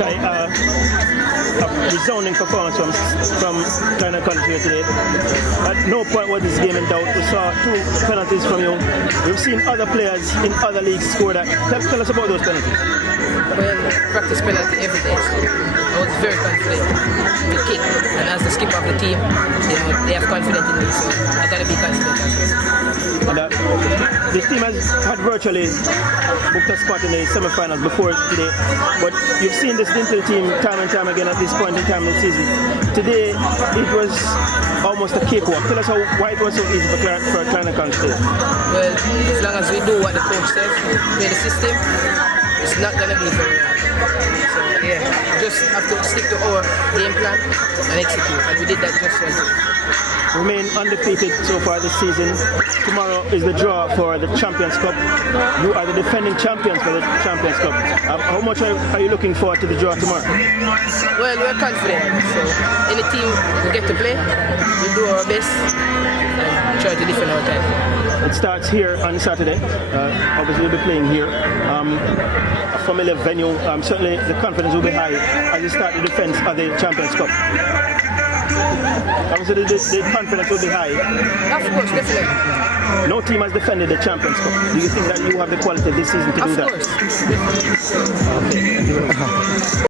Malachi, a resounding performance from Clarendon College here today. At no point was this game in doubt. We saw 2 penalties from you. We've seen other players in other leagues score that. Tell us about those penalties. Well, practice penalty every day. I was very confident to kick, and as the skipper of the team, they have confidence in me, so I gotta be confident as well. And the team has had virtually booked a spot in the semi-finals before today, but you've seen this Dinthill team time and time again at this point in time in the season. Today, it was almost a cakewalk. Tell us why it was so easy for Clarendon College today. Well, as long as we do what the coach says, play the system, it's not gonna be very hard. So yeah, just have to stick to our game plan and execute, and we did that just well. Remain undefeated so far this season. Tomorrow is the draw for the Champions Cup. You are the defending champions for the Champions Cup. How much are you looking forward to the draw tomorrow? Well, we're confident. So any team we get to play, we'll do our best and try to defend our title. It starts here on Saturday. Obviously, we'll be playing here. A familiar venue. Certainly, the confidence will be high as you start the defense of the Champions Cup. Obviously, the confidence will be high. Of course, definitely. No team has defended the Champions Cup. Do you think that you have the quality this season to do that? Of course. Okay.